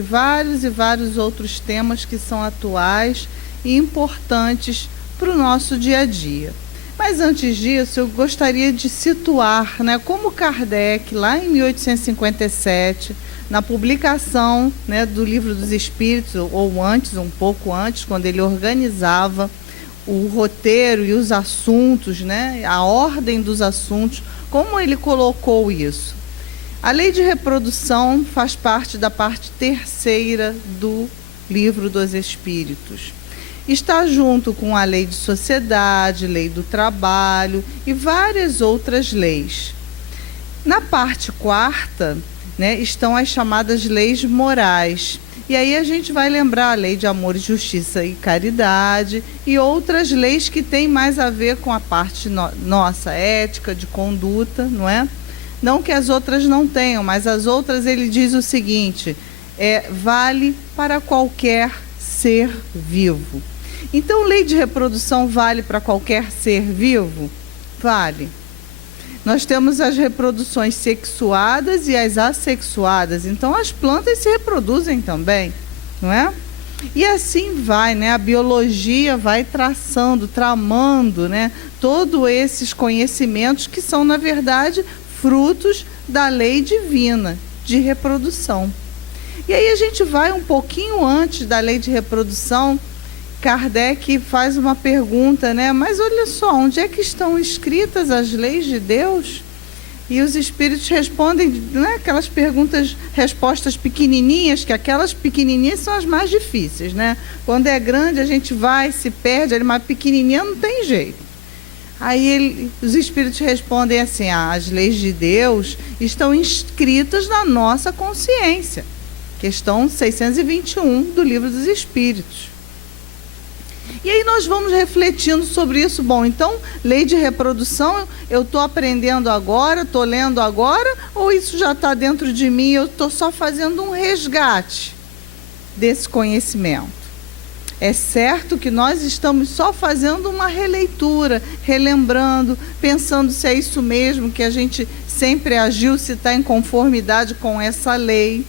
vários e vários outros temas que são atuais e importantes para o nosso dia a dia. Mas antes disso, eu gostaria de situar, né, como Kardec, lá em 1857, na publicação, né, do Livro dos Espíritos, ou antes, um pouco antes, quando ele organizava o roteiro e os assuntos, né, a ordem dos assuntos, como ele colocou isso. A lei de reprodução faz parte da parte terceira do Livro dos Espíritos. Está junto com a lei de sociedade, lei do trabalho e várias outras leis. Na parte quarta, né, estão as chamadas leis morais. E aí a gente vai lembrar a lei de amor, justiça e caridade e outras leis que têm mais a ver com a parte nossa, ética, de conduta, não é? Não que as outras não tenham, mas as outras ele diz o seguinte, vale para qualquer ser vivo. Então, lei de reprodução vale para qualquer ser vivo? Vale. Nós temos as reproduções sexuadas e as assexuadas. Então, as plantas se reproduzem também, não é? E assim vai, né? A biologia vai tramando, né, todos esses conhecimentos que são, na verdade, frutos da lei divina de reprodução. E aí a gente vai um pouquinho antes da lei de reprodução. Kardec faz uma pergunta, né? Mas olha só, onde é que estão escritas as leis de Deus? E os espíritos respondem, né, aquelas perguntas, respostas pequenininhas, que aquelas pequenininhas são as mais difíceis, né? Quando é grande a gente vai, se perde, mas pequenininha não tem jeito. Aí os espíritos respondem assim, as leis de Deus estão inscritas na nossa consciência. Questão 621 do Livro dos Espíritos. E aí nós vamos refletindo sobre isso. Bom, então, lei de reprodução, eu estou aprendendo agora, estou lendo agora, ou isso já está dentro de mim, eu estou só fazendo um resgate desse conhecimento? É certo que nós estamos só fazendo uma releitura, relembrando, pensando se é isso mesmo que a gente sempre agiu, se está em conformidade com essa lei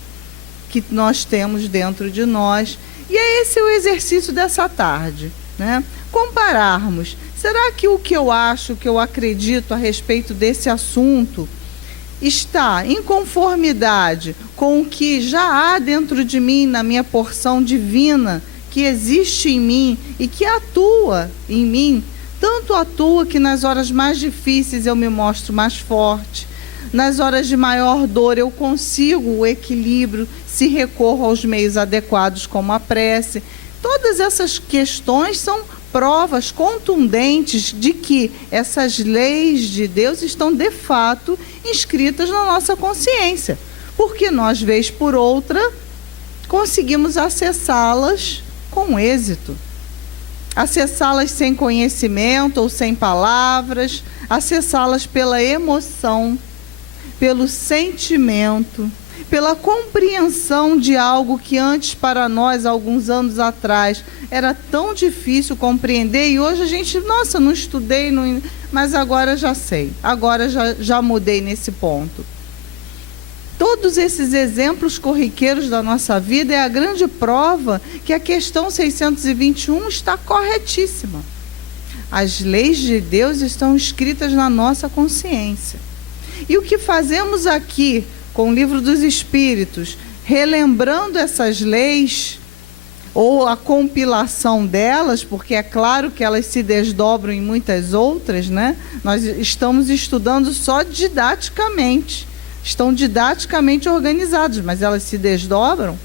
que nós temos dentro de nós. E esse é o exercício dessa tarde, né? Compararmos. Será que o que eu acho, o que eu acredito a respeito desse assunto está em conformidade com o que já há dentro de mim, na minha porção divina, que existe em mim e que atua em mim? Tanto atua que nas horas mais difíceis eu me mostro mais forte, nas horas de maior dor eu consigo o equilíbrio se recorro aos meios adequados como a prece. Todas essas questões são provas contundentes de que essas leis de Deus estão de fato inscritas na nossa consciência, porque nós, vez por outra, conseguimos acessá-las com êxito. Acessá-las sem conhecimento ou sem palavras, acessá-las pela emoção, pelo sentimento, pela compreensão de algo que antes para nós, alguns anos atrás, era tão difícil compreender e hoje a gente, nossa, não estudei, mas agora já sei, agora já mudei nesse ponto. Todos esses exemplos corriqueiros da nossa vida é a grande prova que a questão 621 está corretíssima. As leis de Deus estão escritas na nossa consciência. E o que fazemos aqui com o Livro dos Espíritos, relembrando essas leis, ou a compilação delas, porque é claro que elas se desdobram em muitas outras, né? Nós estamos estudando só didaticamente, estão didaticamente organizadas, mas elas se desdobram.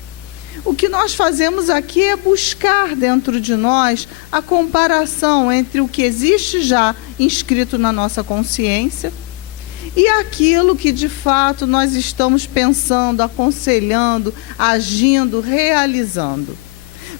O que nós fazemos aqui é buscar dentro de nós a comparação entre o que existe já inscrito na nossa consciência e aquilo que de fato nós estamos pensando, aconselhando, agindo, realizando.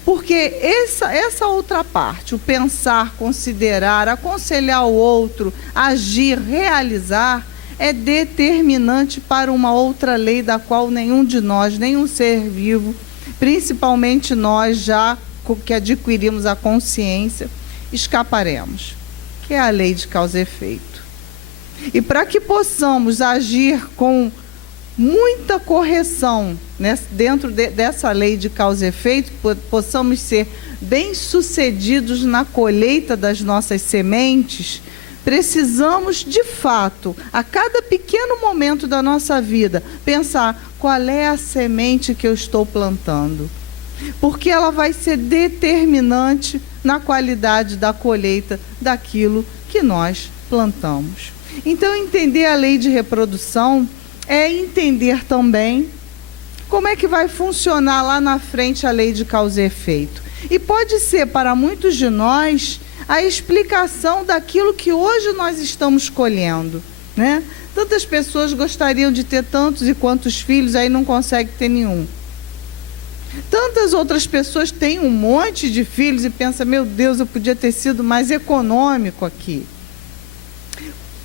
Porque essa outra parte, o pensar, considerar, aconselhar o outro, agir, realizar, é determinante para uma outra lei da qual nenhum de nós, nenhum ser vivo, principalmente nós já que adquirimos a consciência, escaparemos, que é a lei de causa e efeito. E para que possamos agir com muita correção, né, dentro dessa lei de causa e efeito, possamos ser bem-sucedidos na colheita das nossas sementes, precisamos, de fato, a cada pequeno momento da nossa vida, pensar qual é a semente que eu estou plantando. Porque ela vai ser determinante na qualidade da colheita daquilo que nós plantamos. Então, entender a lei de reprodução é entender também como é que vai funcionar lá na frente a lei de causa e efeito. E pode ser, para muitos de nós, a explicação daquilo que hoje nós estamos colhendo, né? Tantas pessoas gostariam de ter tantos e quantos filhos, aí não conseguem ter nenhum. Tantas outras pessoas têm um monte de filhos e pensam, meu Deus, eu podia ter sido mais econômico aqui.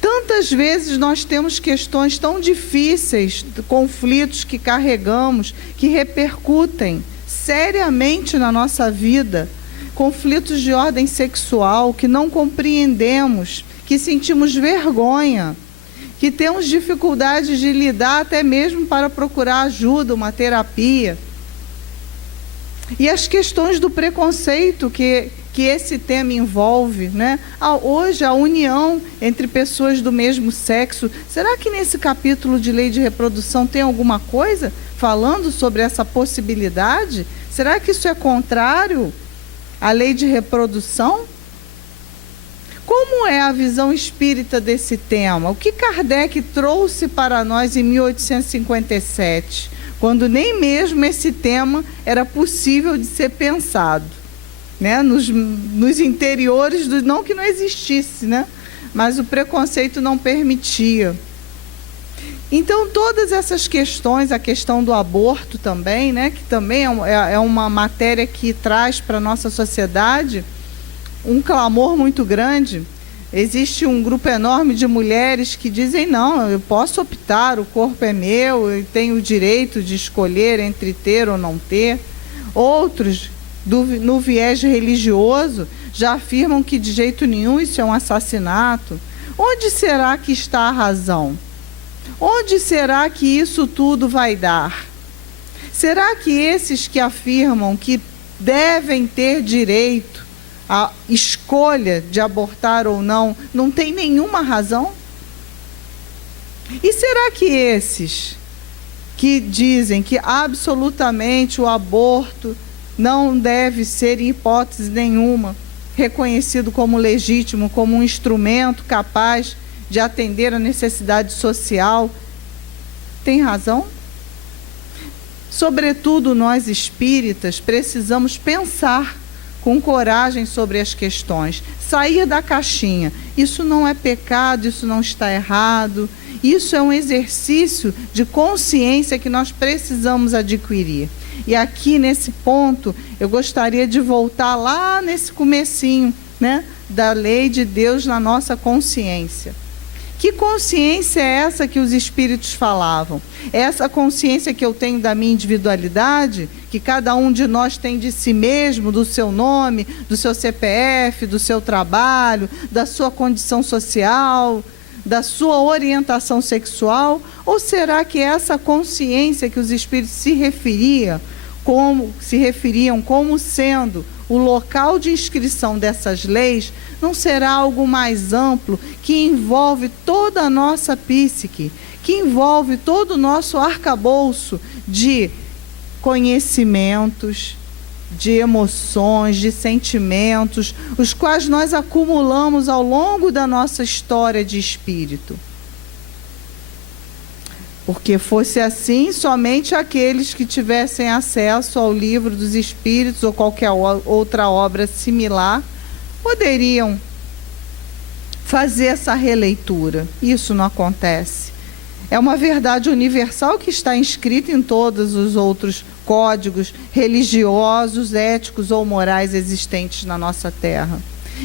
Tantas vezes nós temos questões tão difíceis, conflitos que carregamos, que repercutem seriamente na nossa vida, conflitos de ordem sexual que não compreendemos, que sentimos vergonha, que temos dificuldade de lidar até mesmo para procurar ajuda, uma terapia. E as questões do preconceito que esse tema envolve, né? Hoje, a união entre pessoas do mesmo sexo. Será que nesse capítulo de lei de reprodução tem alguma coisa falando sobre essa possibilidade? Será que isso é contrário à lei de reprodução? Como é a visão espírita desse tema? O que Kardec trouxe para nós em 1857? Quando nem mesmo esse tema era possível de ser pensado, né? Nos interiores, não que não existisse, né? Mas o preconceito não permitia. Então, todas essas questões, a questão do aborto também, né? Que também é uma matéria que traz para a nossa sociedade um clamor muito grande. Existe um grupo enorme de mulheres que dizem, não, eu posso optar, o corpo é meu, eu tenho o direito de escolher entre ter ou não ter. Outros, no viés religioso, já afirmam que de jeito nenhum isso é um assassinato. Onde será que está a razão? Onde será que isso tudo vai dar? Será que esses que afirmam que devem ter direito a escolha de abortar ou não tem nenhuma razão? E será que esses que dizem que absolutamente o aborto não deve ser, em hipótese nenhuma, reconhecido como legítimo, como um instrumento capaz de atender a necessidade social, têm razão? Sobretudo nós espíritas precisamos pensar com coragem sobre as questões, sair da caixinha. Isso não é pecado, isso não está errado, isso é um exercício de consciência que nós precisamos adquirir. E aqui nesse ponto, eu gostaria de voltar lá nesse comecinho, né, da lei de Deus na nossa consciência. Que consciência é essa que os espíritos falavam? É essa consciência que eu tenho da minha individualidade, que cada um de nós tem de si mesmo, do seu nome, do seu CPF, do seu trabalho, da sua condição social, da sua orientação sexual? Ou será que essa consciência que os espíritos se referiam como sendo o local de inscrição dessas leis, não será algo mais amplo, que envolve toda a nossa psique, que envolve todo o nosso arcabouço de conhecimentos, de emoções, de sentimentos, os quais nós acumulamos ao longo da nossa história de espírito? Porque fosse assim, somente aqueles que tivessem acesso ao livro dos Espíritos ou qualquer outra obra similar poderiam fazer essa releitura. Isso não acontece. É uma verdade universal que está inscrita em todos os outros códigos religiosos, éticos ou morais existentes na nossa terra.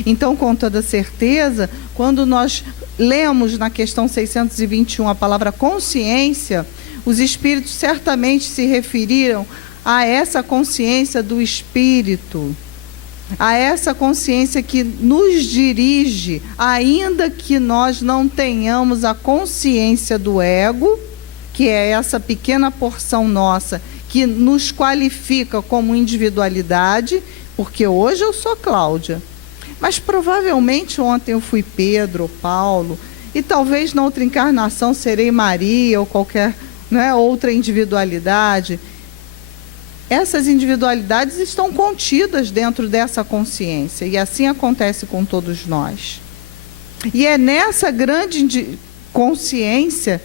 Então, com toda certeza, quando nós lemos na questão 621 a palavra consciência, os espíritos certamente se referiram a essa consciência do espírito, a essa consciência que nos dirige, ainda que nós não tenhamos a consciência do ego, que é essa pequena porção nossa que nos qualifica como individualidade, porque hoje eu sou Cláudia, mas provavelmente ontem eu fui Pedro ou Paulo, e talvez na outra encarnação serei Maria ou qualquer, né, outra individualidade. Essas individualidades estão contidas dentro dessa consciência, e assim acontece com todos nós. E é nessa grande consciência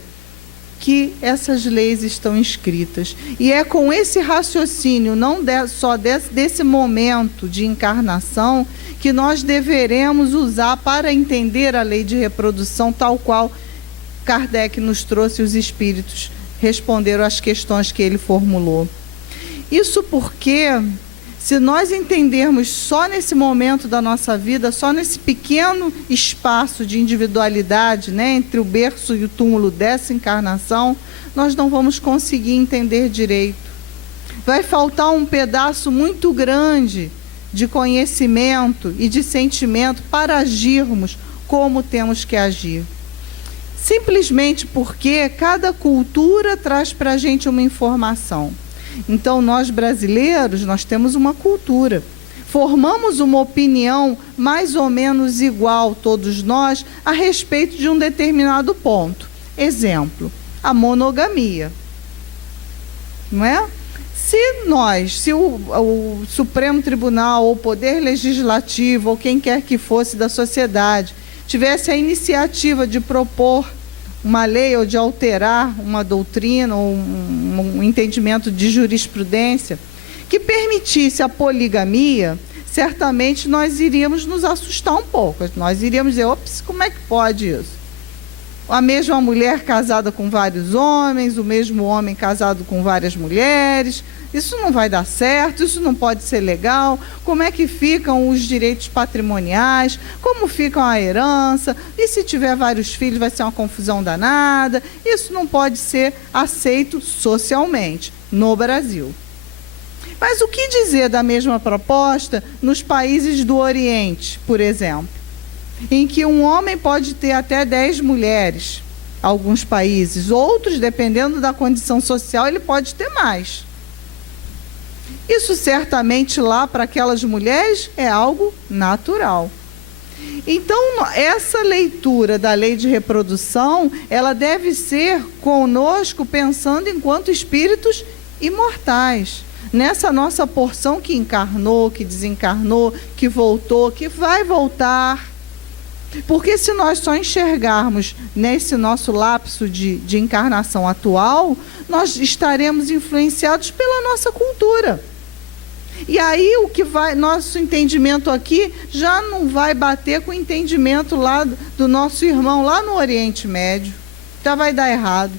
que essas leis estão escritas. E é com esse raciocínio, não só desse momento de encarnação, que nós deveremos usar para entender a lei de reprodução, tal qual Kardec nos trouxe, os espíritos responderam às questões que ele formulou. Isso porque, se nós entendermos só nesse momento da nossa vida, só nesse pequeno espaço de individualidade, né, entre o berço e o túmulo dessa encarnação, nós não vamos conseguir entender direito. Vai faltar um pedaço muito grande de conhecimento e de sentimento para agirmos como temos que agir. Simplesmente porque cada cultura traz para a gente uma informação. Então, nós brasileiros, nós temos uma cultura. Formamos uma opinião mais ou menos igual, todos nós, a respeito de um determinado ponto. Exemplo, a monogamia. Não é? Se o Supremo Tribunal, ou o Poder Legislativo, ou quem quer que fosse da sociedade, tivesse a iniciativa de propor uma lei ou de alterar uma doutrina ou um entendimento de jurisprudência que permitisse a poligamia, certamente nós iríamos nos assustar um pouco. Nós iríamos dizer, ops, como é que pode isso? A mesma mulher casada com vários homens, o mesmo homem casado com várias mulheres, isso não vai dar certo, isso não pode ser legal. Como é que ficam os direitos patrimoniais? Como fica a herança? E se tiver vários filhos vai ser uma confusão danada. Isso não pode ser aceito socialmente no Brasil. Mas o que dizer da mesma proposta nos países do Oriente, por exemplo, em que um homem pode ter até 10 mulheres, alguns países, outros, dependendo da condição social, ele pode ter mais. Isso certamente lá para aquelas mulheres é algo natural. Então, essa leitura da lei de reprodução, ela deve ser conosco pensando enquanto espíritos imortais. Nessa nossa porção que encarnou, que desencarnou, que voltou, que vai voltar. Porque se nós só enxergarmos nesse nosso lapso de encarnação atual, nós estaremos influenciados pela nossa cultura. E aí nosso entendimento aqui já não vai bater com o entendimento lá do nosso irmão lá no Oriente Médio. Já vai dar errado.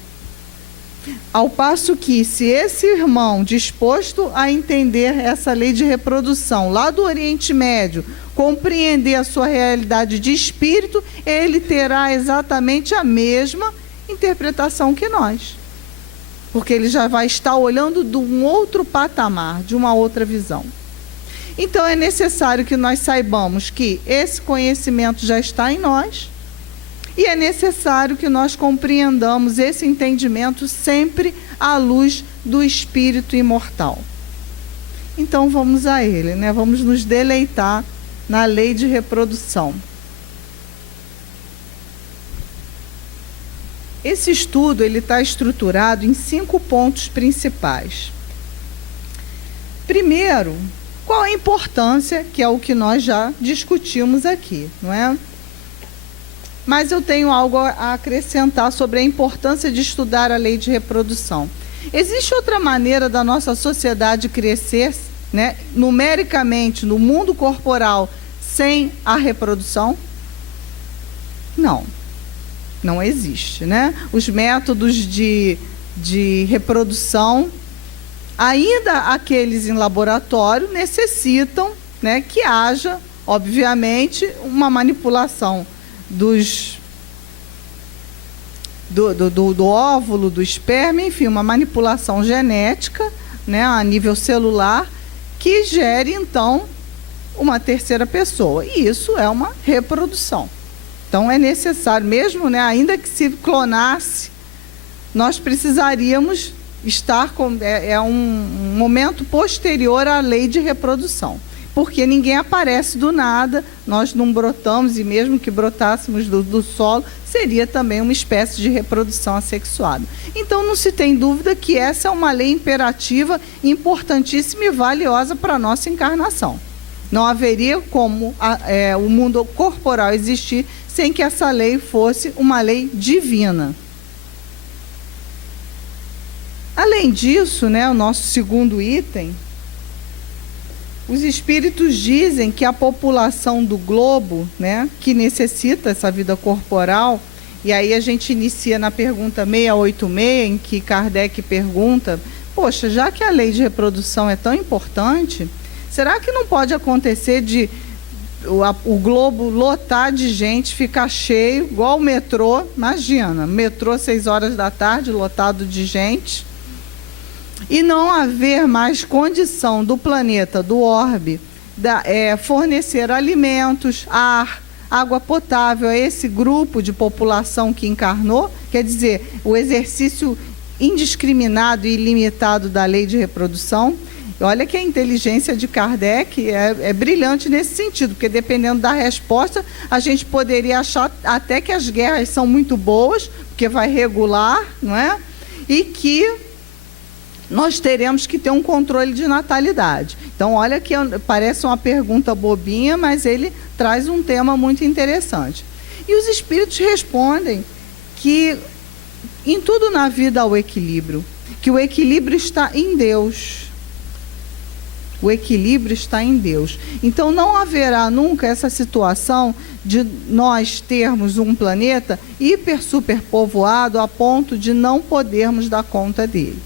Ao passo que, se esse irmão disposto a entender essa lei de reprodução lá do Oriente Médio, compreender a sua realidade de espírito, ele terá exatamente a mesma interpretação que nós. Porque ele já vai estar olhando de um outro patamar, de uma outra visão. Então, é necessário que nós saibamos que esse conhecimento já está em nós, e é necessário que nós compreendamos esse entendimento sempre à luz do espírito imortal. Então, vamos a ele, né? Vamos nos deleitar na lei de reprodução. Esse estudo ele está estruturado em 5 pontos principais. Primeiro, qual a importância, que é o que nós já discutimos aqui, não é? Mas eu tenho algo a acrescentar sobre a importância de estudar a lei de reprodução. Existe outra maneira da nossa sociedade crescer, né, numericamente, no mundo corporal, sem a reprodução? Não. Não existe, né? Os métodos de reprodução, ainda aqueles em laboratório, necessitam, né, que haja, obviamente, uma manipulação do óvulo, do esperma, enfim, uma manipulação genética, né, a nível celular, que gere, então, uma terceira pessoa. E isso é uma reprodução. Então, é necessário, mesmo, né, ainda que se clonasse nós precisaríamos estar com... É um momento posterior à lei de reprodução. Porque ninguém aparece do nada, nós não brotamos, e mesmo que brotássemos do solo, seria também uma espécie de reprodução assexuada. Então, não se tem dúvida que essa é uma lei imperativa, importantíssima e valiosa para a nossa encarnação. Não haveria como o mundo corporal existir sem que essa lei fosse uma lei divina. Além disso, né, o nosso segundo item, os espíritos dizem que a população do globo, né, que necessita essa vida corporal, e aí a gente inicia na pergunta 686, em que Kardec pergunta, poxa, já que a lei de reprodução é tão importante, será que não pode acontecer de o globo lotar de gente, ficar cheio, igual o metrô, imagina, metrô 6 horas da tarde, lotado de gente, e não haver mais condição do planeta, do orbe, fornecer alimentos, ar, água potável a esse grupo de população que encarnou, quer dizer, o exercício indiscriminado e ilimitado da lei de reprodução. Olha que a inteligência de Kardec é brilhante nesse sentido, porque dependendo da resposta, a gente poderia achar até que as guerras são muito boas, porque vai regular, não é? E que nós teremos que ter um controle de natalidade. Então, olha que parece uma pergunta bobinha, mas ele traz um tema muito interessante. E os espíritos respondem que em tudo na vida há o equilíbrio, que o equilíbrio está em Deus. O equilíbrio está em Deus. Então, não haverá nunca essa situação de nós termos um planeta hiper superpovoado a ponto de não podermos dar conta dele.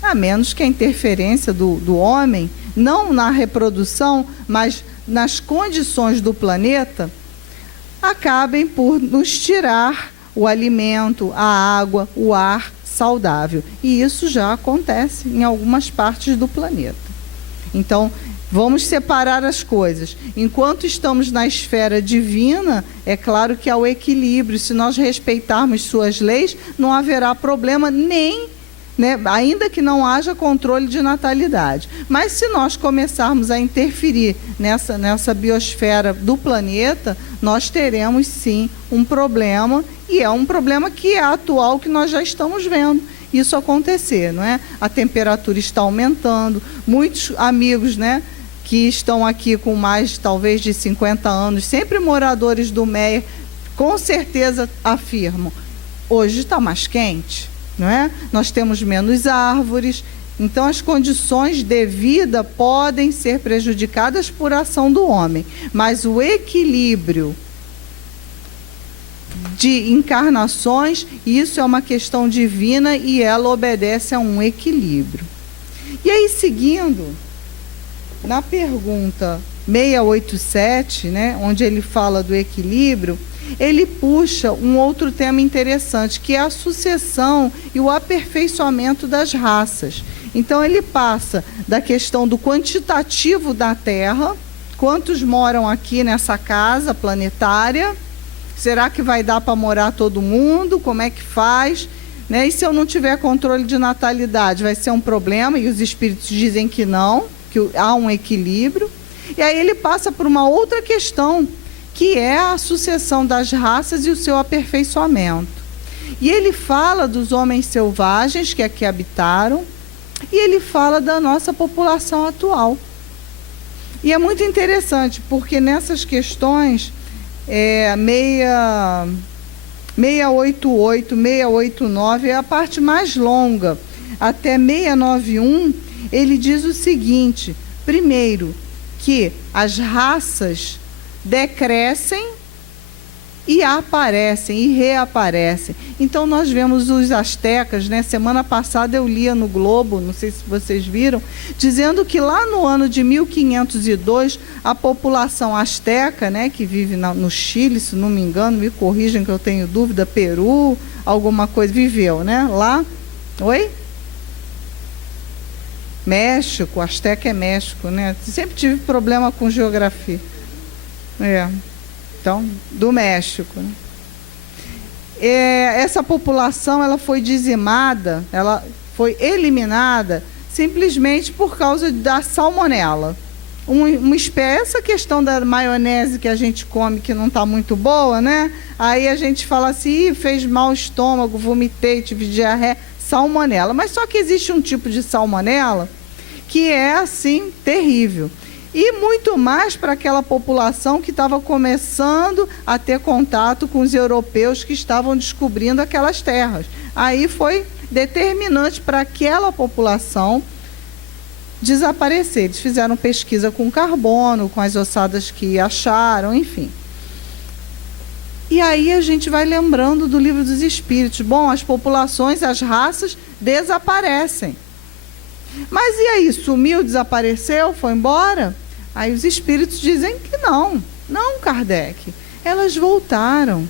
A menos que a interferência do homem, não na reprodução, mas nas condições do planeta, acabem por nos tirar o alimento, a água, o ar saudável. E isso já acontece em algumas partes do planeta. Então, vamos separar as coisas. Enquanto estamos na esfera divina, é claro que há o equilíbrio. Se nós respeitarmos suas leis, não haverá problema nem... ainda que não haja controle de natalidade. Mas se nós começarmos a interferir nessa biosfera do planeta, nós teremos sim um problema, e é um problema que é atual, que nós já estamos vendo isso acontecer, não é? A temperatura está aumentando, muitos amigos, né, que estão aqui com mais, talvez, de 50 anos, sempre moradores do Meier, com certeza afirmam, hoje está mais quente. Não é? Nós temos menos árvores, então as condições de vida podem ser prejudicadas por ação do homem, mas o equilíbrio de encarnações, isso é uma questão divina e ela obedece a um equilíbrio. E aí, seguindo, na pergunta 687, né, onde ele fala do equilíbrio, ele puxa um outro tema interessante, que é a sucessão e o aperfeiçoamento das raças. Então, ele passa da questão do quantitativo da Terra, quantos moram aqui nessa casa planetária, será que vai dar para morar todo mundo, como é que faz? Né? E se eu não tiver controle de natalidade, vai ser um problema, e os espíritos dizem que não, que há um equilíbrio. E aí ele passa por uma outra questão, que é a sucessão das raças e o seu aperfeiçoamento. E ele fala dos homens selvagens que aqui habitaram, e ele fala da nossa população atual. E é muito interessante, porque nessas questões, 688, 689, é a parte mais longa. Até 691, ele diz o seguinte, primeiro, que as raças decrescem e aparecem e reaparecem. Então nós vemos os astecas, né? Semana passada eu lia no Globo, não sei se vocês viram, dizendo que lá no ano de 1502 a população asteca, né, que vive no Chile, se não me engano, me corrijam que eu tenho dúvida, Peru, alguma coisa, viveu, né? Lá, oi? México, asteca é México, né? Sempre tive problema com geografia. Então, do México. essa população ela foi dizimada, ela foi eliminada simplesmente por causa da salmonela. Essa questão da maionese que a gente come que não está muito boa, né? Aí a gente fala assim, fez mal o estômago, vomitei, tive diarreia, salmonela. Mas só que existe um tipo de salmonela que é assim terrível. E muito mais para aquela população que estava começando a ter contato com os europeus que estavam descobrindo aquelas terras. Aí foi determinante para aquela população desaparecer. Eles fizeram pesquisa com carbono, com as ossadas que acharam, enfim. E aí a gente vai lembrando do Livro dos Espíritos. Bom, as populações, as raças desaparecem. Mas e aí? Sumiu, desapareceu, foi embora? Aí os espíritos dizem que não. Não, Kardec. Elas voltaram.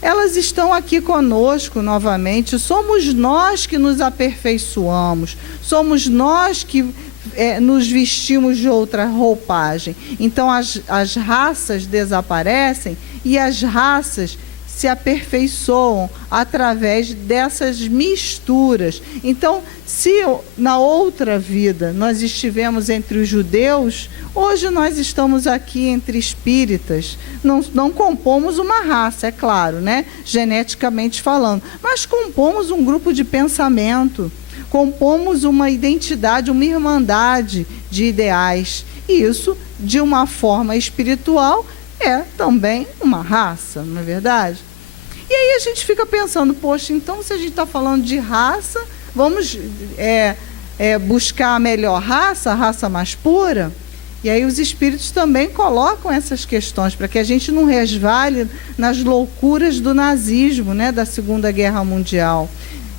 Elas estão aqui conosco novamente. Somos nós que nos aperfeiçoamos. Somos nós que nos vestimos de outra roupagem. Então as raças desaparecem e as raças se aperfeiçoam através dessas misturas. Então, se na outra vida nós estivemos entre os judeus, hoje nós estamos aqui entre espíritas. Não compomos uma raça, é claro, né? Geneticamente falando, mas compomos um grupo de pensamento, compomos uma identidade, uma irmandade de ideais. E isso, de uma forma espiritual, é também uma raça, não é verdade? E aí a gente fica pensando, poxa, então se a gente está falando de raça, vamos buscar a melhor raça, a raça mais pura? E aí os espíritos também colocam essas questões, para que a gente não resvale nas loucuras do nazismo, né, da Segunda Guerra Mundial.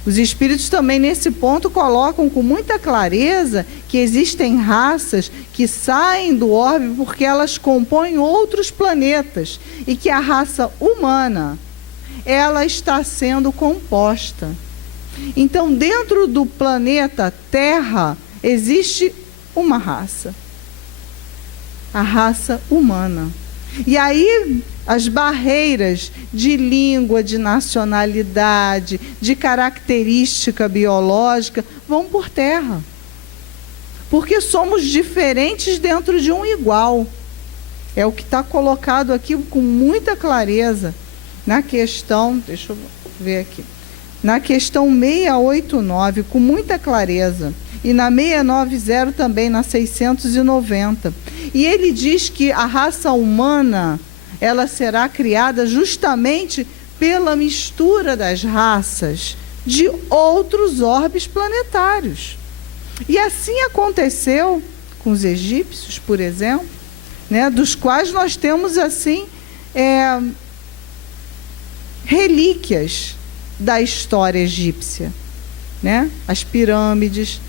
Os espíritos também, nesse ponto, colocam com muita clareza que existem raças que saem do orbe porque elas compõem outros planetas e que a raça humana, ela está sendo composta. Então, dentro do planeta Terra, existe uma raça. A raça humana. E aí, as barreiras de língua, de nacionalidade, de característica biológica, vão por terra. Porque somos diferentes dentro de um igual. É o que está colocado aqui com muita clareza. Na questão, deixa eu ver aqui, na questão 689, com muita clareza, e na 690 também, na 690. E ele diz que a raça humana, ela será criada justamente pela mistura das raças de outros orbes planetários. E assim aconteceu com os egípcios, por exemplo, né, dos quais nós temos assim relíquias da história egípcia, né? As pirâmides,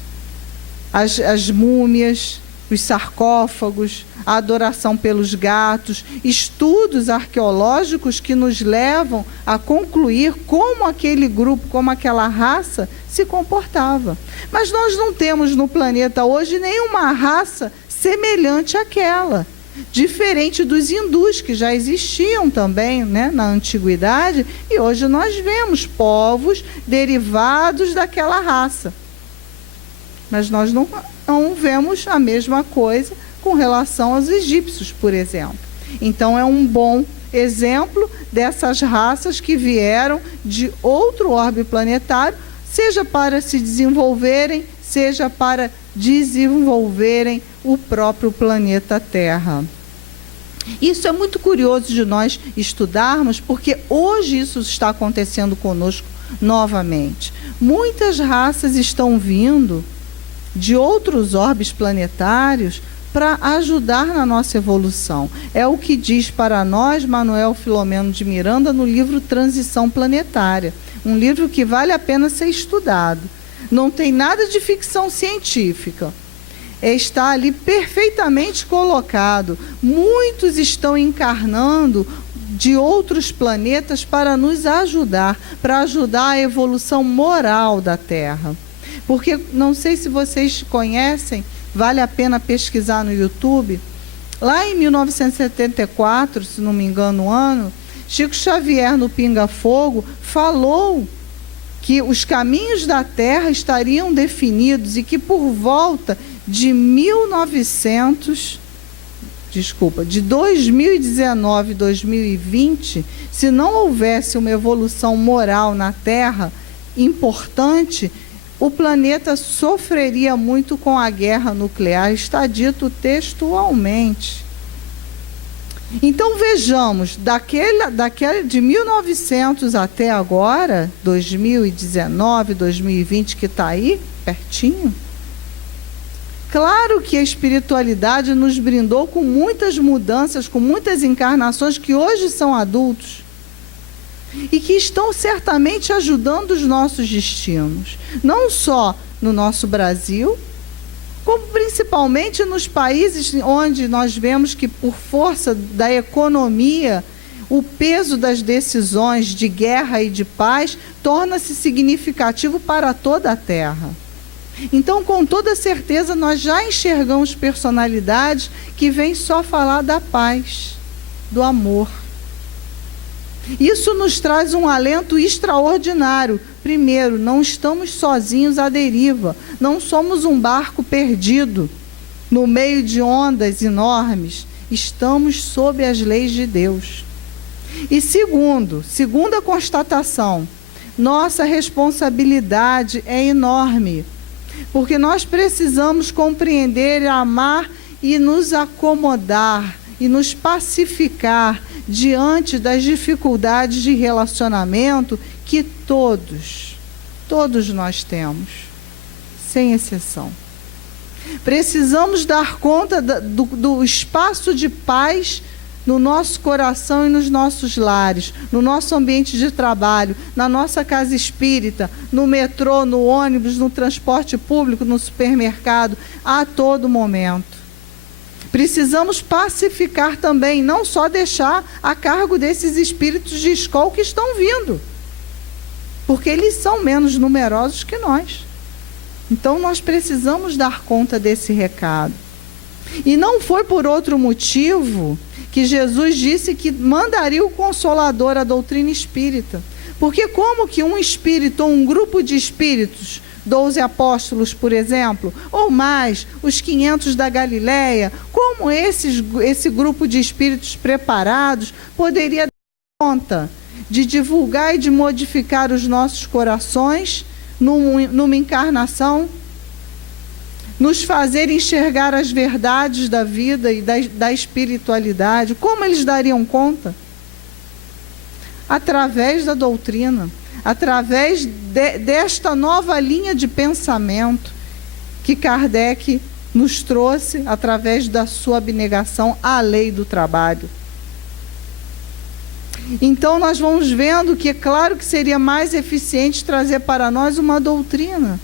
as múmias, os sarcófagos, a adoração pelos gatos, estudos arqueológicos que nos levam a concluir como aquele grupo, como aquela raça se comportava. Mas nós não temos no planeta hoje nenhuma raça semelhante àquela. Diferente dos hindus, que já existiam também, né, na antiguidade, e hoje nós vemos povos derivados daquela raça. Mas nós não vemos a mesma coisa com relação aos egípcios, por exemplo. Então é um bom exemplo dessas raças que vieram de outro orbe planetário, seja para se desenvolverem, seja para desenvolverem o próprio planeta Terra. Isso é muito curioso de nós estudarmos, porque hoje isso está acontecendo conosco novamente. Muitas raças estão vindo de outros orbes planetários para ajudar na nossa evolução. É o que diz para nós Manuel Filomeno de Miranda no livro Transição Planetária, um livro que vale a pena ser estudado. Não tem nada de ficção científica. Está ali perfeitamente colocado. Muitos estão encarnando de outros planetas para nos ajudar, para ajudar a evolução moral da Terra. Porque, não sei se vocês conhecem, vale a pena pesquisar no YouTube, lá em 1974, se não me engano o ano, Chico Xavier, no Pinga Fogo, falou que os caminhos da Terra estariam definidos e que por volta de 2019, 2020, se não houvesse uma evolução moral na Terra importante, o planeta sofreria muito com a guerra nuclear, está dito textualmente. Então vejamos, de 1900 até agora, 2019, 2020, que está aí, pertinho, claro que a espiritualidade nos brindou com muitas mudanças, com muitas encarnações que hoje são adultos e que estão certamente ajudando os nossos destinos, não só no nosso Brasil, como principalmente nos países onde nós vemos que, por força da economia, o peso das decisões de guerra e de paz torna-se significativo para toda a Terra. Então, com toda certeza, nós já enxergamos personalidades que vêm só falar da paz, do amor. Isso nos traz um alento extraordinário. Primeiro, não estamos sozinhos à deriva, não somos um barco perdido no meio de ondas enormes, estamos sob as leis de Deus. E segunda constatação, nossa responsabilidade é enorme, porque nós precisamos compreender, amar e nos acomodar e nos pacificar diante das dificuldades de relacionamento que todos nós temos, sem exceção. Precisamos dar conta do espaço de paz no nosso coração e nos nossos lares, no nosso ambiente de trabalho, na nossa casa espírita, no metrô, no ônibus, no transporte público, no supermercado, a todo momento. Precisamos pacificar também, não só deixar a cargo desses espíritos de escola que estão vindo, porque eles são menos numerosos que nós. Então, nós precisamos dar conta desse recado. E não foi por outro motivo que Jesus disse que mandaria o Consolador, a doutrina espírita. Porque como que um espírito ou um grupo de espíritos, 12 apóstolos, por exemplo, ou mais, os 500 da Galileia, como esse grupo de espíritos preparados poderia dar conta de divulgar e de modificar os nossos corações numa encarnação, nos fazer enxergar as verdades da vida e da espiritualidade? Como eles dariam conta? Através da doutrina, através desta nova linha de pensamento que Kardec nos trouxe através da sua abnegação à lei do trabalho. Então nós vamos vendo que é claro que seria mais eficiente trazer para nós uma doutrina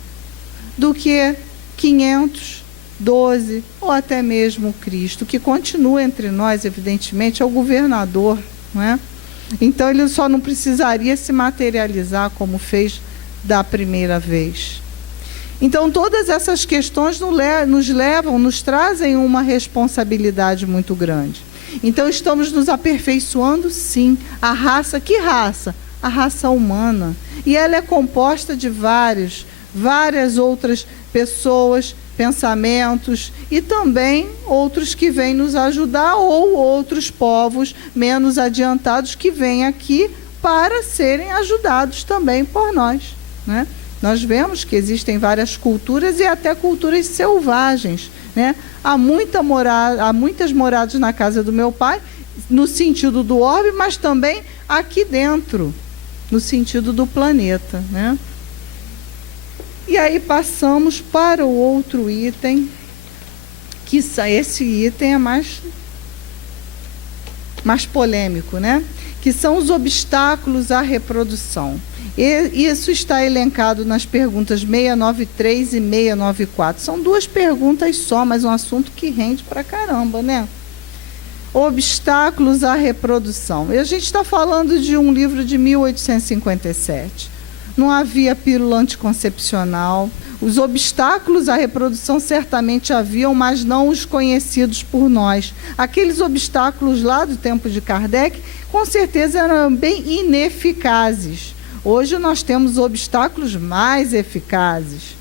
do que 500, 12 ou até mesmo Cristo, que continua entre nós, evidentemente, é o governador, não é? Então ele só não precisaria se materializar como fez da primeira vez. Então todas essas questões nos trazem uma responsabilidade muito grande. Então estamos nos aperfeiçoando, sim. A raça, que raça? A raça humana. E ela é composta de várias outras pessoas, pensamentos e também outros que vêm nos ajudar ou outros povos menos adiantados que vêm aqui para serem ajudados também por nós, né? Nós vemos que existem várias culturas e até culturas selvagens, né? Há muitas moradas na casa do meu pai, no sentido do orbe, mas também aqui dentro, no sentido do planeta, né? E aí passamos para o outro item, que esse item é mais polêmico, né? Que são os obstáculos à reprodução. E isso está elencado nas perguntas 693 e 694. São duas perguntas só, mas um assunto que rende pra caramba, né? Obstáculos à reprodução. E a gente está falando de um livro de 1857. não havia pílula anticoncepcional, os obstáculos à reprodução certamente haviam, mas não os conhecidos por nós. Aqueles obstáculos lá do tempo de Kardec, com certeza eram bem ineficazes. Hoje nós temos obstáculos mais eficazes.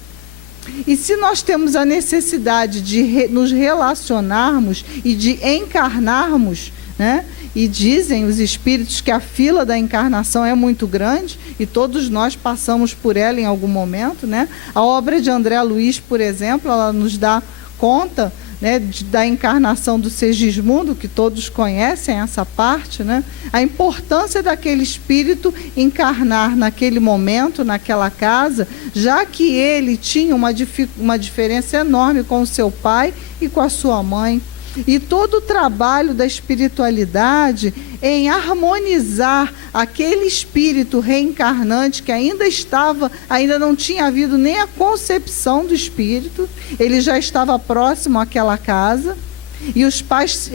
E se nós temos a necessidade de nos relacionarmos e de encarnarmos, né? E dizem os espíritos que a fila da encarnação é muito grande, e todos nós passamos por ela em algum momento, né? A obra de André Luiz, por exemplo, ela nos dá conta, né, da encarnação do Segismundo, que todos conhecem essa parte, né? A importância daquele espírito encarnar naquele momento, naquela casa, já que ele tinha uma diferença enorme com o seu pai e com a sua mãe. E todo o trabalho da espiritualidade em harmonizar aquele espírito reencarnante que ainda não tinha havido nem a concepção do espírito, ele já estava próximo àquela casa, e os pais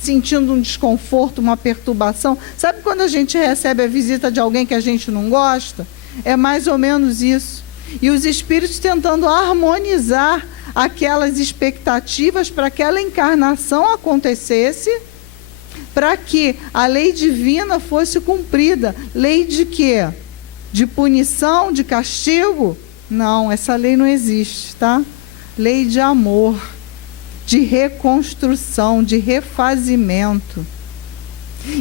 sentindo um desconforto, uma perturbação. Sabe quando a gente recebe a visita de alguém que a gente não gosta? É mais ou menos isso. E os espíritos tentando harmonizar aquelas expectativas para que aquela encarnação acontecesse, para que a lei divina fosse cumprida. Lei de quê? De punição, de castigo? Não, essa lei não existe, tá? Lei de amor, de reconstrução, de refazimento.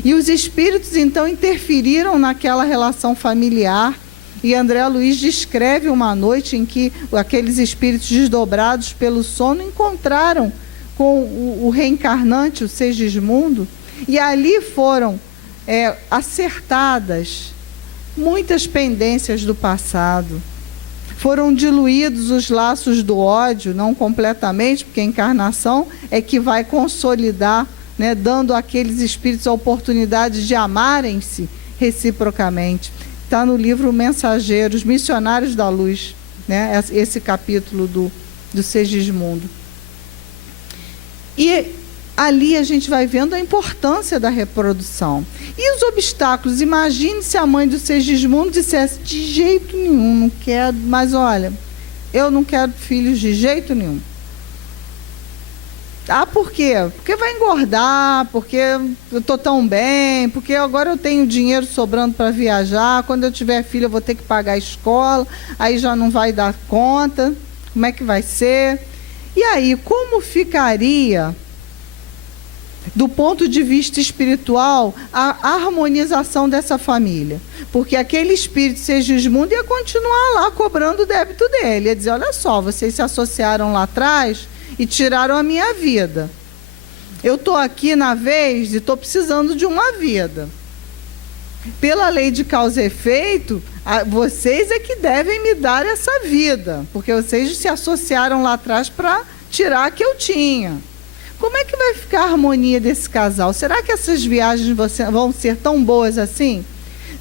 E os espíritos então interferiram naquela relação familiar. E André Luiz descreve uma noite em que aqueles espíritos desdobrados pelo sono encontraram com o reencarnante, o Segismundo, e ali foram acertadas muitas pendências do passado. Foram diluídos os laços do ódio, não completamente, porque a encarnação é que vai consolidar, né, dando àqueles espíritos a oportunidade de amarem-se reciprocamente. Está no livro Mensageiros, Missionários da Luz, né? Esse capítulo do Segismundo. E ali a gente vai vendo a importância da reprodução. E os obstáculos? Imagine se a mãe do Segismundo dissesse: de jeito nenhum, não quero, mas olha, eu não quero filhos de jeito nenhum. Ah, por quê? Porque vai engordar, porque eu estou tão bem, porque agora eu tenho dinheiro sobrando para viajar, quando eu tiver filho eu vou ter que pagar a escola, aí já não vai dar conta, como é que vai ser? E aí, como ficaria, do ponto de vista espiritual, a harmonização dessa família? Porque aquele espírito Segismundo ia continuar lá cobrando o débito dele, ia dizer: olha só, vocês se associaram lá atrás e tiraram a minha vida. Eu estou aqui na vez e estou precisando de uma vida. Pela lei de causa e efeito, vocês é que devem me dar essa vida, porque vocês se associaram lá atrás para tirar a que eu tinha. Como é que vai ficar a harmonia desse casal? Será que essas viagens vão ser tão boas assim?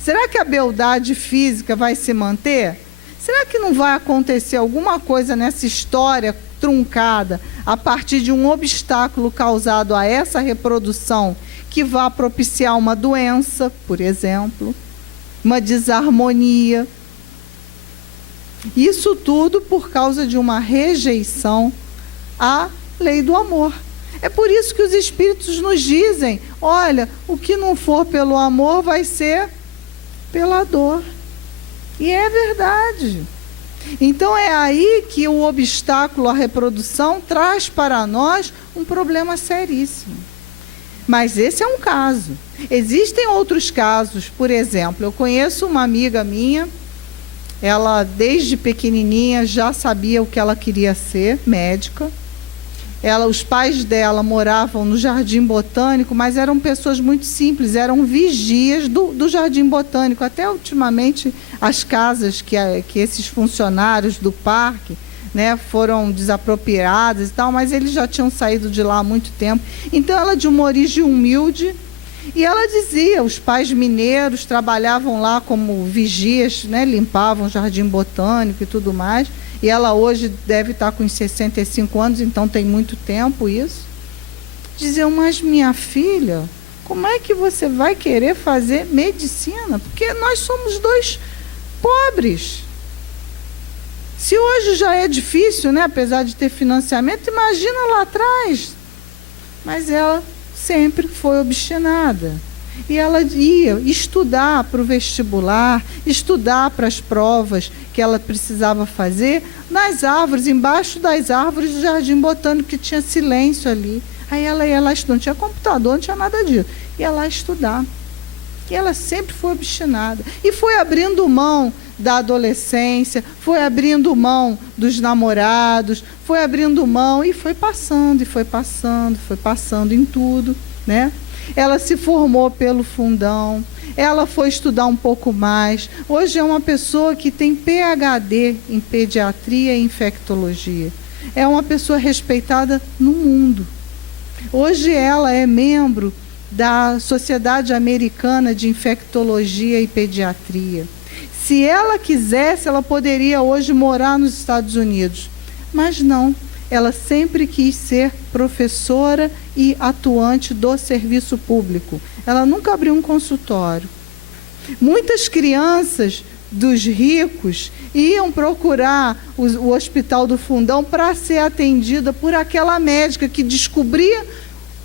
Será que a beldade física vai se manter? Será que não vai acontecer alguma coisa nessa história truncada a partir de um obstáculo causado a essa reprodução que vá propiciar uma doença, por exemplo, uma desarmonia? Isso tudo por causa de uma rejeição à lei do amor. É por isso que os espíritos nos dizem: olha, o que não for pelo amor vai ser pela dor. E é verdade. Então é aí que o obstáculo à reprodução traz para nós um problema seríssimo. Mas esse é um caso. Existem outros casos. Por exemplo, eu conheço uma amiga minha, ela desde pequenininha já sabia o que ela queria ser, médica. Os pais dela moravam no Jardim Botânico, mas eram pessoas muito simples, eram vigias do Jardim Botânico. Até ultimamente as casas que esses funcionários do parque, né, foram desapropriadas e tal, mas eles já tinham saído de lá há muito tempo. Então ela, de uma origem humilde, e ela dizia: os pais mineiros trabalhavam lá como vigias, né, limpavam o Jardim Botânico e tudo mais. E ela hoje deve estar com uns 65 anos, então tem muito tempo isso. Diziam: mas minha filha, como é que você vai querer fazer medicina? Porque nós somos dois pobres. Se hoje já é difícil, né, apesar de ter financiamento, imagina lá atrás. Mas ela sempre foi obstinada. E ela ia estudar para o vestibular, estudar para as provas que ela precisava fazer, nas árvores, embaixo das árvores do Jardim Botânico, que tinha silêncio ali. Aí ela ia lá estudar, não tinha computador, não tinha nada disso. Ia lá estudar. E ela sempre foi obstinada. E foi abrindo mão da adolescência, foi abrindo mão dos namorados, foi abrindo mão e foi passando, foi passando em tudo, né? Ela se formou pelo fundão, ela foi estudar um pouco mais. Hoje é uma pessoa que tem PhD em pediatria e infectologia. É uma pessoa respeitada no mundo. Hoje ela é membro da Sociedade Americana de Infectologia e Pediatria. Se ela quisesse, ela poderia hoje morar nos Estados Unidos. Mas não. Ela sempre quis ser professora e atuante do serviço público. Ela nunca abriu um consultório. Muitas crianças dos ricos iam procurar o Hospital do Fundão para ser atendida por aquela médica que descobria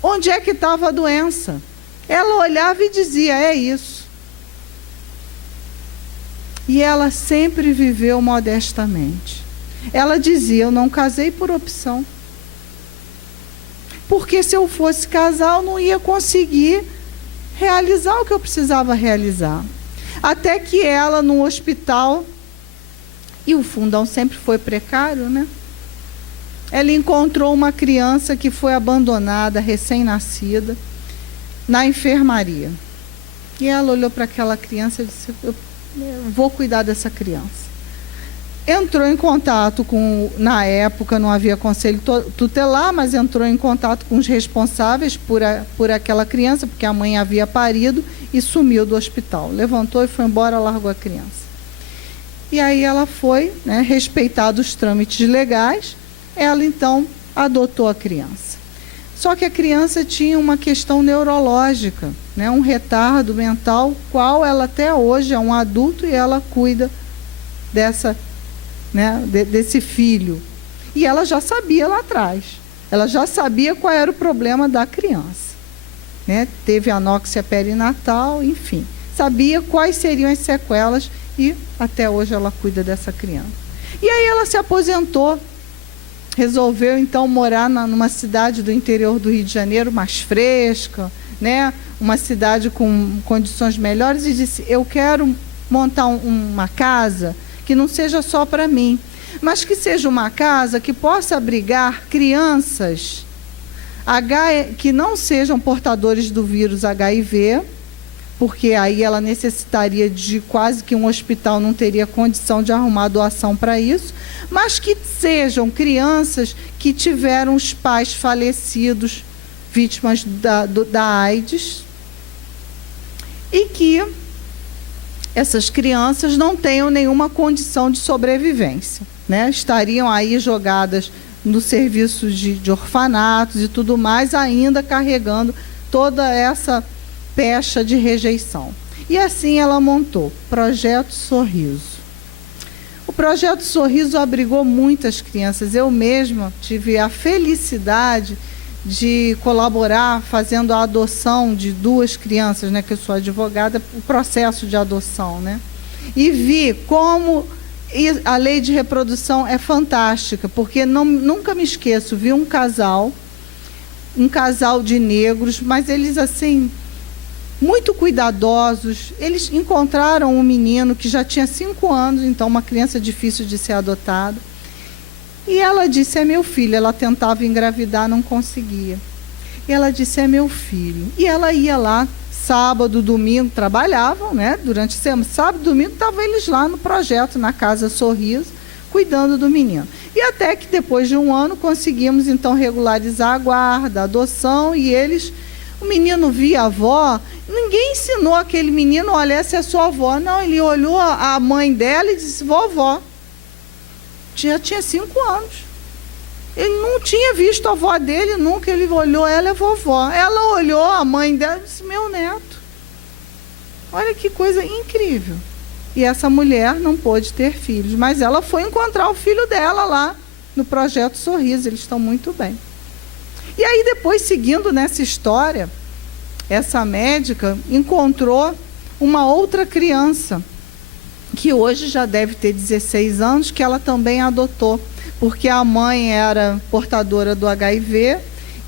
onde é que estava a doença. Ela olhava e dizia, é isso. E ela sempre viveu modestamente. Ela dizia, eu não casei por opção. Porque se eu fosse casar, eu não ia conseguir realizar o que eu precisava realizar. Até que ela, no hospital, e o fundão sempre foi precário, né? Ela encontrou uma criança que foi abandonada, recém-nascida, na enfermaria. E ela olhou para aquela criança e disse, eu vou cuidar dessa criança. Entrou em contato com, na época não havia conselho tutelar, mas entrou em contato com os responsáveis por aquela criança, porque a mãe havia parido, e sumiu do hospital. Levantou e foi embora, largou a criança. E aí ela foi, né, respeitados os trâmites legais, ela então adotou a criança. Só que a criança tinha uma questão neurológica, né, um retardo mental, qual ela até hoje é um adulto e ela cuida desse filho. E ela já sabia lá atrás. Ela já sabia qual era o problema da criança. Né? Teve anóxia perinatal, enfim. Sabia quais seriam as sequelas e até hoje ela cuida dessa criança. E aí ela se aposentou. Resolveu, então, morar numa cidade do interior do Rio de Janeiro, mais fresca, né? Uma cidade com condições melhores, e disse, eu quero montar uma casa que não seja só para mim, mas que seja uma casa que possa abrigar crianças que não sejam portadores do vírus HIV, porque aí ela necessitaria de quase que um hospital, não teria condição de arrumar doação para isso, mas que sejam crianças que tiveram os pais falecidos, vítimas da AIDS, e que essas crianças não tenham nenhuma condição de sobrevivência, né? Estariam aí jogadas no serviço de orfanatos e tudo mais, ainda carregando toda essa pecha de rejeição. E assim ela montou Projeto Sorriso. O Projeto Sorriso abrigou muitas crianças. Eu mesma tive a felicidade de colaborar fazendo a adoção de 2 crianças, né, que eu sou advogada, o processo de adoção, né? E vi como a lei de reprodução é fantástica, porque nunca me esqueço, vi um casal de negros, mas eles assim, muito cuidadosos. Eles encontraram um menino que já tinha 5 anos, então uma criança difícil de ser adotada. E ela disse, é meu filho. Ela tentava engravidar, não conseguia. E ela disse, é meu filho. E ela ia lá, sábado, domingo, trabalhavam, né? Durante a semana, sábado, domingo, estavam eles lá no projeto, na Casa Sorriso, cuidando do menino. E até que depois de 1 ano, conseguimos, então, regularizar a guarda, a adoção, e o menino via a avó, ninguém ensinou aquele menino, olha, essa é a sua avó. Não, ele olhou a mãe dela e disse, vovó. Já tinha 5 anos. Ele não tinha visto a avó dele nunca, ele olhou, ela é vovó. Ela olhou a mãe dela e disse, meu neto. Olha que coisa incrível. E essa mulher não pôde ter filhos, mas ela foi encontrar o filho dela lá no Projeto Sorriso, eles estão muito bem. E aí depois, seguindo nessa história, essa médica encontrou uma outra criança, que hoje já deve ter 16 anos, que ela também adotou, porque a mãe era portadora do HIV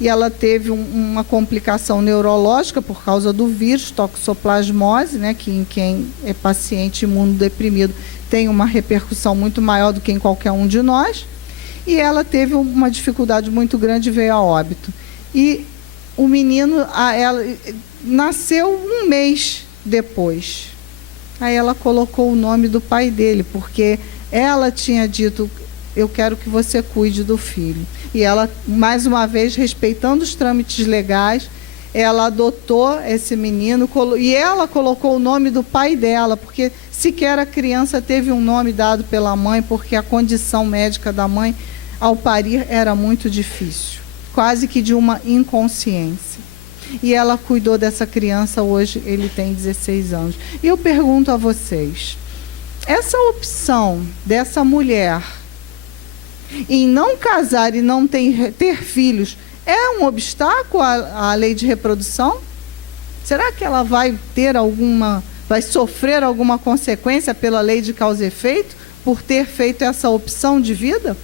e ela teve uma complicação neurológica por causa do vírus, toxoplasmose, né, que em quem é paciente imunodeprimido tem uma repercussão muito maior do que em qualquer um de nós, e ela teve uma dificuldade muito grande e veio a óbito. E o menino, ela nasceu um mês depois. Aí ela colocou o nome do pai dele, porque ela tinha dito: eu quero que você cuide do filho. E ela, mais uma vez, respeitando os trâmites legais, ela adotou esse menino e ela colocou o nome do pai dela, porque sequer a criança teve um nome dado pela mãe, porque a condição médica da mãe ao parir era muito difícil, quase que de uma inconsciência. E ela cuidou dessa criança, hoje ele tem 16 anos. E eu pergunto a vocês, essa opção dessa mulher em não casar e não ter filhos é um obstáculo à lei de reprodução? Será que ela vai sofrer alguma consequência pela lei de causa e efeito por ter feito essa opção de vida?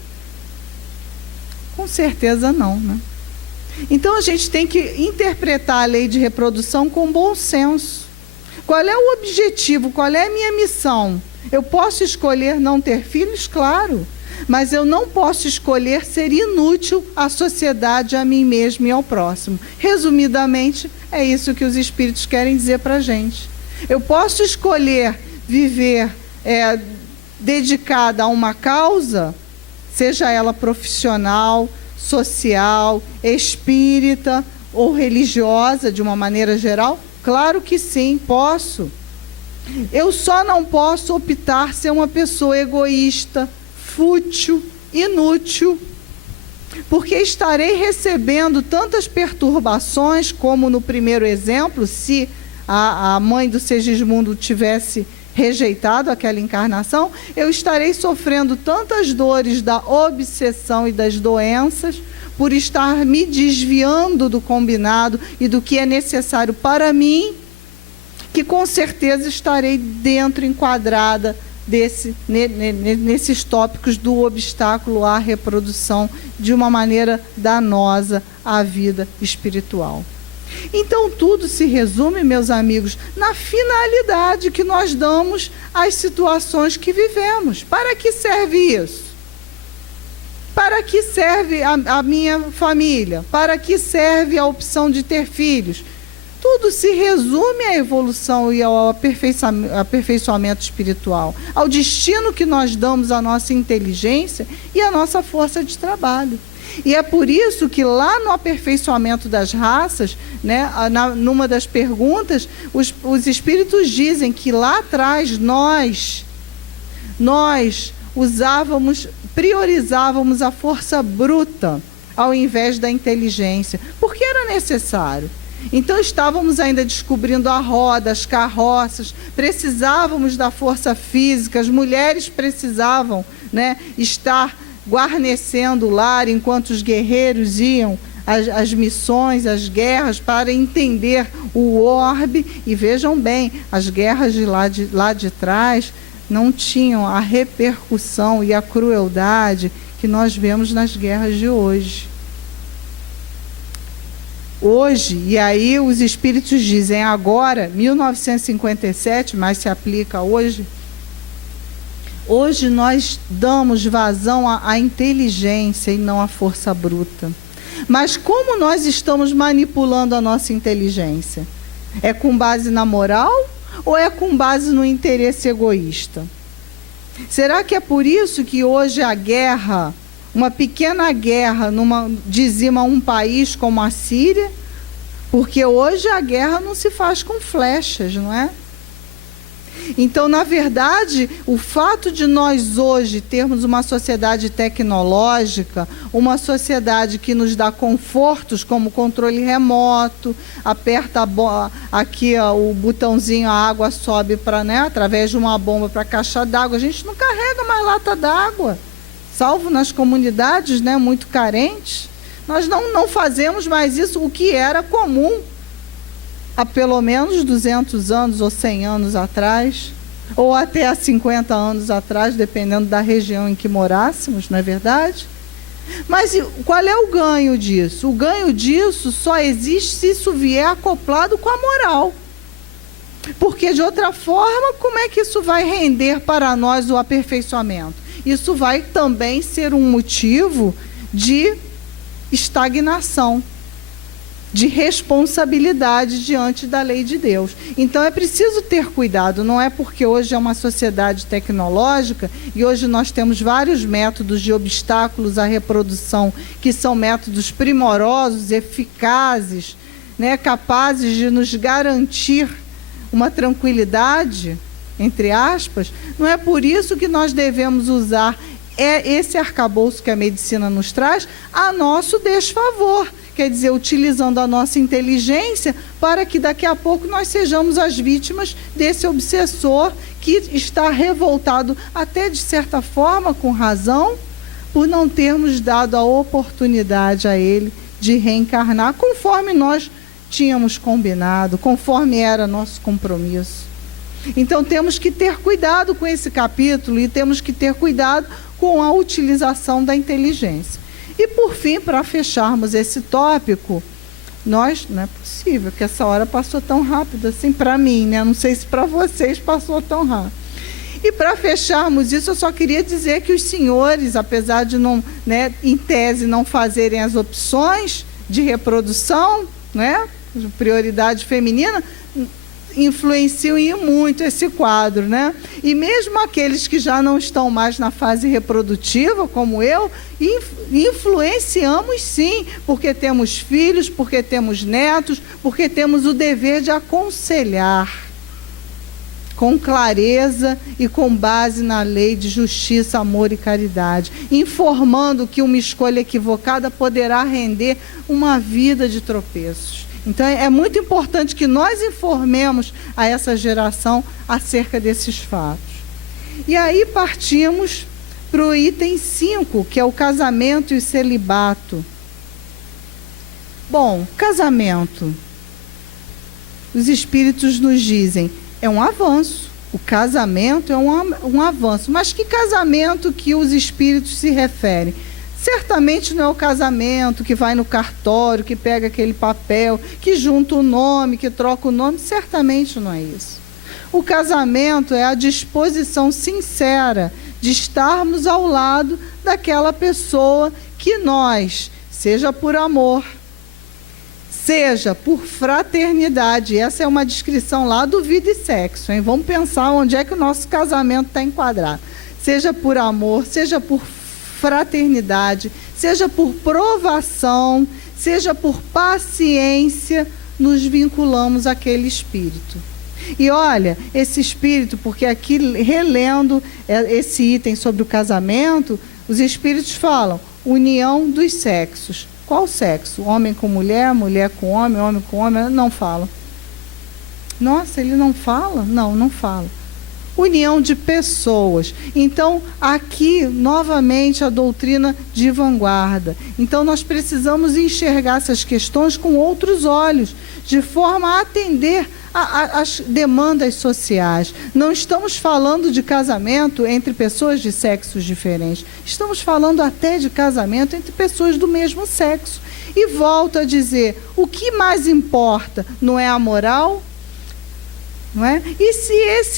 Com certeza não, né? Então a gente tem que interpretar a lei de reprodução com bom senso. Qual é o objetivo? Qual é a minha missão? Eu posso escolher não ter filhos? Claro. Mas eu não posso escolher ser inútil à sociedade, a mim mesmo e ao próximo. Resumidamente, é isso que os espíritos querem dizer para a gente. Eu posso escolher viver dedicada a uma causa, seja ela profissional, social, espírita ou religiosa, de uma maneira geral? Claro que sim, posso. Eu só não posso optar ser uma pessoa egoísta, fútil, inútil, porque estarei recebendo tantas perturbações, como no primeiro exemplo, se a mãe do Segismundo tivesse rejeitado aquela encarnação, eu estarei sofrendo tantas dores da obsessão e das doenças, por estar me desviando do combinado e do que é necessário para mim, que com certeza estarei enquadrada nesses tópicos do obstáculo à reprodução de uma maneira danosa à vida espiritual. Então tudo se resume, meus amigos, na finalidade que nós damos às situações que vivemos. Para que serve isso? Para que serve a minha família? Para que serve a opção de ter filhos? Tudo se resume à evolução e ao aperfeiçoamento espiritual, ao destino que nós damos à nossa inteligência e à nossa força de trabalho. E é por isso que lá no aperfeiçoamento das raças, né, numa das perguntas, os espíritos dizem que lá atrás nós priorizávamos a força bruta ao invés da inteligência, porque era necessário. Então estávamos ainda descobrindo a roda, as carroças, precisávamos da força física, as mulheres precisavam, né, estar guarnecendo o lar enquanto os guerreiros iam às missões, às guerras, para entender o orbe. E vejam bem, as guerras lá de trás não tinham a repercussão e a crueldade que nós vemos nas guerras de hoje. Hoje, e aí os espíritos dizem agora, 1957, mas se aplica hoje, hoje nós damos vazão à inteligência e não à força bruta. Mas como nós estamos manipulando a nossa inteligência? É com base na moral ou é com base no interesse egoísta? Será que é por isso que hoje a guerra, uma pequena guerra, dizima um país como a Síria? Porque hoje a guerra não se faz com flechas, não é? Então, na verdade, o fato de nós hoje termos uma sociedade tecnológica, uma sociedade que nos dá confortos como controle remoto, aperta aqui o botãozinho, a água sobe para, né, através de uma bomba para a caixa d'água. A gente não carrega mais lata d'água, salvo nas comunidades, né, muito carentes. Nós não fazemos mais isso, o que era comum há pelo menos 200 anos ou 100 anos atrás, ou até há 50 anos atrás, dependendo da região em que morássemos, não é verdade? Mas qual é o ganho disso? O ganho disso só existe se isso vier acoplado com a moral. Porque, de outra forma, como é que isso vai render para nós o aperfeiçoamento? Isso vai também ser um motivo de estagnação, de responsabilidade diante da lei de Deus. Então é preciso ter cuidado, não é porque hoje é uma sociedade tecnológica e hoje nós temos vários métodos de obstáculos à reprodução, que são métodos primorosos, eficazes, né, capazes de nos garantir uma tranquilidade, entre aspas, não é por isso que nós devemos usar esse arcabouço que a medicina nos traz a nosso desfavor. Quer dizer, utilizando a nossa inteligência para que daqui a pouco nós sejamos as vítimas desse obsessor que está revoltado, até de certa forma, com razão, por não termos dado a oportunidade a ele de reencarnar conforme nós tínhamos combinado, conforme era nosso compromisso. Então temos que ter cuidado com esse capítulo e temos que ter cuidado com a utilização da inteligência. E, por fim, para fecharmos esse tópico, não é possível que essa hora passou tão rápido assim para mim, né? Não sei se para vocês passou tão rápido. E para fecharmos isso, eu só queria dizer que os senhores, apesar de não, né, em tese, não fazerem as opções de reprodução, né, de prioridade feminina, influenciam e muito esse quadro, né? E mesmo aqueles que já não estão mais na fase reprodutiva, como eu, influenciamos sim, porque temos filhos, porque temos netos, porque temos o dever de aconselhar com clareza e com base na lei de justiça, amor e caridade, informando que uma escolha equivocada poderá render uma vida de tropeços. Então, é muito importante que nós informemos a essa geração acerca desses fatos. E aí partimos para o item 5, que é o casamento e o celibato. Bom, casamento, os espíritos nos dizem, é um avanço. O casamento é um avanço. Mas que casamento que os espíritos se referem? Certamente não é o casamento que vai no cartório, que pega aquele papel, que junta o nome, que troca o nome. Certamente não é isso. O casamento é a disposição sincera de estarmos ao lado daquela pessoa que nós, seja por amor, seja por fraternidade, essa é uma descrição lá do Vida e Sexo, hein? Vamos pensar onde é que o nosso casamento está enquadrado. Seja por amor, seja por fraternidade, seja por provação, seja por paciência, nos vinculamos àquele espírito. E olha, esse espírito, porque aqui relendo esse item sobre o casamento, os espíritos falam união dos sexos. Qual sexo? Homem com mulher, mulher com homem, homem com homem? Não fala. Nossa, ele não fala? Não, não fala. União de pessoas. Então, aqui, novamente, a doutrina de vanguarda. Então, nós precisamos enxergar essas questões com outros olhos, de forma a atender às demandas sociais. Não estamos falando de casamento entre pessoas de sexos diferentes. Estamos falando até de casamento entre pessoas do mesmo sexo. E volto a dizer, o que mais importa não é a moral? Não é? E se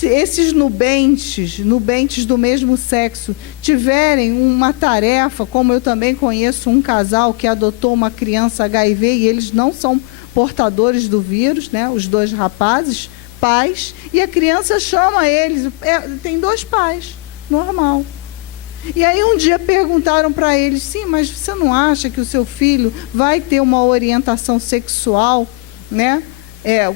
esses nubentes do mesmo sexo tiverem uma tarefa, como eu também conheço um casal que adotou uma criança HIV e eles não são portadores do vírus, né? Os dois rapazes, pais, e a criança chama eles, tem 2 pais, normal. E aí um dia perguntaram para eles, sim, mas você não acha que o seu filho vai ter uma orientação sexual, né?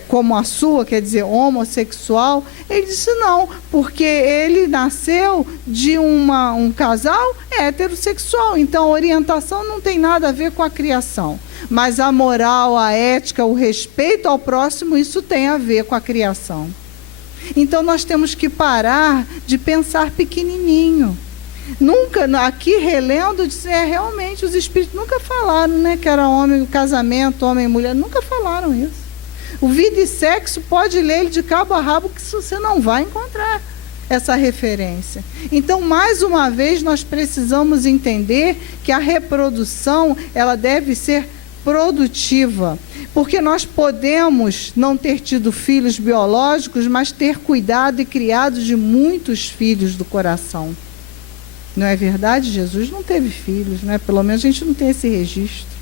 como a sua, quer dizer, homossexual. Ele disse não, porque ele nasceu de um casal heterossexual, então a orientação não tem nada a ver com a criação. Mas a moral, a ética, o respeito ao próximo, isso tem a ver com a criação. Então nós temos que parar de pensar pequenininho. Nunca, aqui relendo, realmente os espíritos nunca falaram, né, que era homem, casamento, homem e mulher, nunca falaram isso. O Vida e Sexo, pode ler ele de cabo a rabo, que você não vai encontrar essa referência. Então, mais uma vez, nós precisamos entender que a reprodução, ela deve ser produtiva, porque nós podemos não ter tido filhos biológicos, mas ter cuidado e criado de muitos filhos do coração. Não é verdade? Jesus não teve filhos, né? Pelo menos a gente não tem esse registro.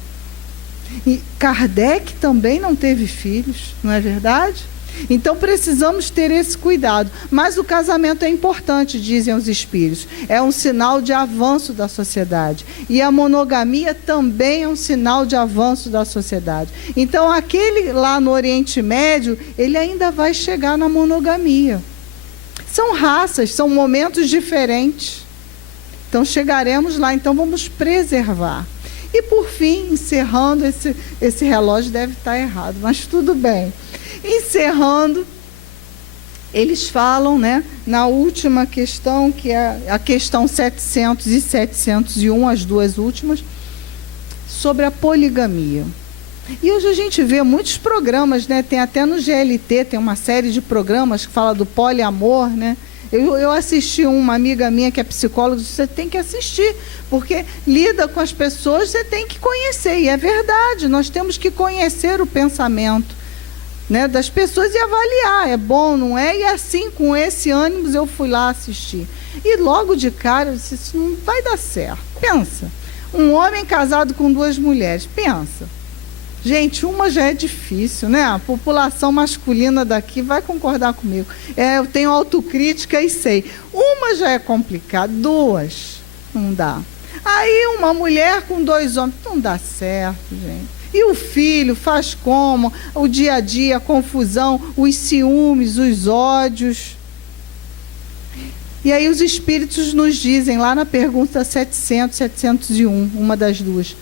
E Kardec também não teve filhos, não é verdade? Então precisamos ter esse cuidado. Mas o casamento é importante, dizem os espíritos. É um sinal de avanço da sociedade. E a monogamia também é um sinal de avanço da sociedade. Então aquele lá no Oriente Médio, ele ainda vai chegar na monogamia. São raças, são momentos diferentes. Então chegaremos lá, então vamos preservar. E por fim, encerrando, esse relógio deve estar errado, mas tudo bem. Encerrando, eles falam, né, na última questão, que é a questão 700 e 701, as duas últimas, sobre a poligamia. E hoje a gente vê muitos programas, né, tem até no GLT, tem uma série de programas que fala do poliamor, né? Eu assisti uma amiga minha que é psicóloga, você tem que assistir, porque lida com as pessoas, você tem que conhecer, e é verdade, nós temos que conhecer o pensamento, né, das pessoas e avaliar, é bom, não é? E assim, com esse ânimo, eu fui lá assistir. E logo de cara, eu disse, isso não vai dar certo. Pensa, um homem casado com duas mulheres, pensa. Gente, uma já é difícil, né? A população masculina daqui vai concordar comigo. Eu tenho autocrítica e sei. Uma já é complicada, duas não dá. Aí uma mulher com dois homens, não dá certo, gente. E o filho faz como? O dia a dia, a confusão, os ciúmes, os ódios. E aí os espíritos nos dizem, lá na pergunta 700, 701, uma das duas,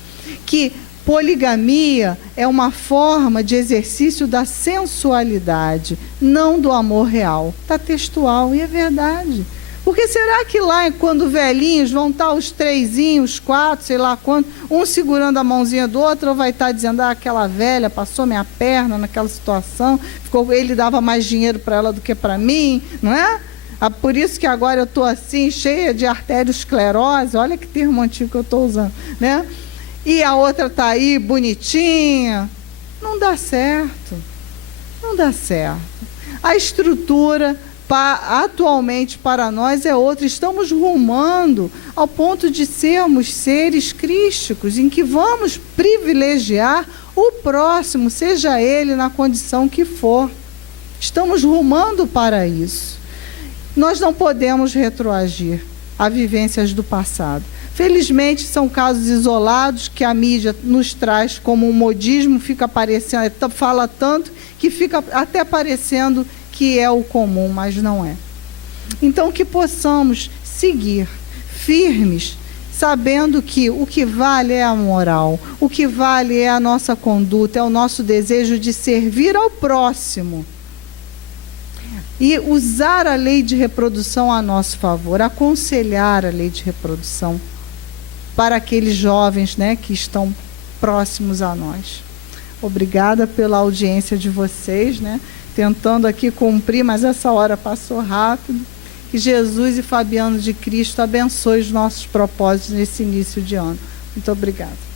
que poligamia é uma forma de exercício da sensualidade, não do amor real. Está textual, e é verdade. Porque será que lá, quando velhinhos, vão estar os trezinhos, os quatro, sei lá quanto, um segurando a mãozinha do outro, ou vai estar dizendo, aquela velha passou minha perna naquela situação, ele dava mais dinheiro para ela do que para mim, não é? Por isso que agora eu estou assim, cheia de arteriosclerose, olha que termo antigo que eu estou usando, né? E a outra está aí, bonitinha. Não dá certo. Não dá certo. A estrutura, atualmente, para nós é outra. Estamos rumando ao ponto de sermos seres crísticos, em que vamos privilegiar o próximo, seja ele na condição que for. Estamos rumando para isso. Nós não podemos retroagir a vivências do passado. Felizmente, são casos isolados que a mídia nos traz como um modismo, fica parecendo, fala tanto que fica até parecendo que é o comum, mas não é. Então, que possamos seguir firmes, sabendo que o que vale é a moral, o que vale é a nossa conduta, é o nosso desejo de servir ao próximo. E usar a lei de reprodução a nosso favor, aconselhar a lei de reprodução para aqueles jovens, né, que estão próximos a nós. Obrigada pela audiência de vocês, né, tentando aqui cumprir, mas essa hora passou rápido. Que Jesus e Fabiano de Cristo abençoe os nossos propósitos nesse início de ano. Muito obrigada.